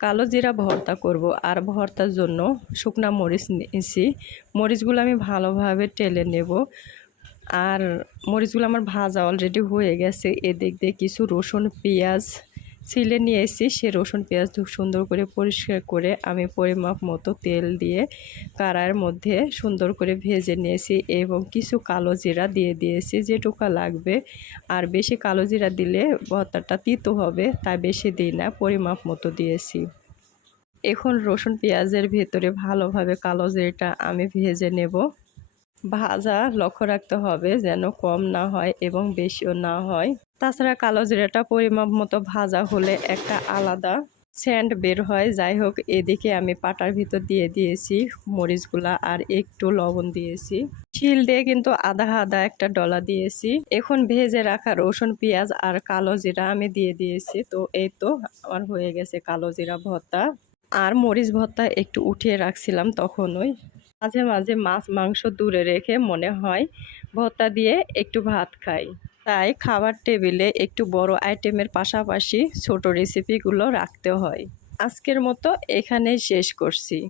কালো জিরা ভর্তা করব আর ভর্তার জন্য শুকনা মরিচ নিয়েছি। মরিচগুলো আমি ভালোভাবে টেলে নেব। আর মরিচগুলো আমার ভাজা অলরেডি হয়ে গেছে। এদিক দিয়ে কিছু রসুন পেঁয়াজ ছিলে নিয়ে এসেছি। সে রসুন পেঁয়াজ খুব সুন্দর করে পরিষ্কার করে আমি পরিমাপ মতো তেল দিয়ে কড়াইয়ের মধ্যে সুন্দর করে ভেজে নিয়েছি এবং কিছু কালো জিরা দিয়ে দিয়েছি যেটুকু লাগবে। আর বেশি কালো জিরা দিলে ভর্তাটা তিতো হবে, তাই বেশি দিই না, পরিমাপ মতো দিয়েছি। এখন রসুন পেঁয়াজের ভেতরে ভালোভাবে কালো জিরাটা আমি ভেজে নেব। ভাজা লক্ষ্য রাখতে হবে যেন কম না হয় এবং বেশিও না হয়। তাছাড়া কালো জিরাটা পরিমাপ মতো ভাজা হলে একটা আলাদা সেন্ট বের হয়। যাই হোক, এদিকে আমি পাটার ভিতর দিয়ে দিয়েছি মরিচগুলা আর একটু লবণ দিয়েছি। শিল দিয়ে কিন্তু আধা আধা একটা ডলা দিয়েছি। এখন ভেজে রাখা রসুন পেঁয়াজ আর কালো জিরা আমি দিয়ে দিয়েছি। তো এই তো আমার হয়ে গেছে কালো জিরা ভর্তা। আর মরিচ ভর্তা একটু উঠিয়ে রাখছিলাম তখনই। মাঝে মাঝে মাছ মাংস দূরে রেখে মনে হয় ভর্তা দিয়ে একটু ভাত খাই। তাই খাবার টেবিলে একটু বড় আইটেমের পাশাপাশি ছোট রেসিপিগুলো রাখতে হয়। আজকের মতো এখানেই শেষ করছি।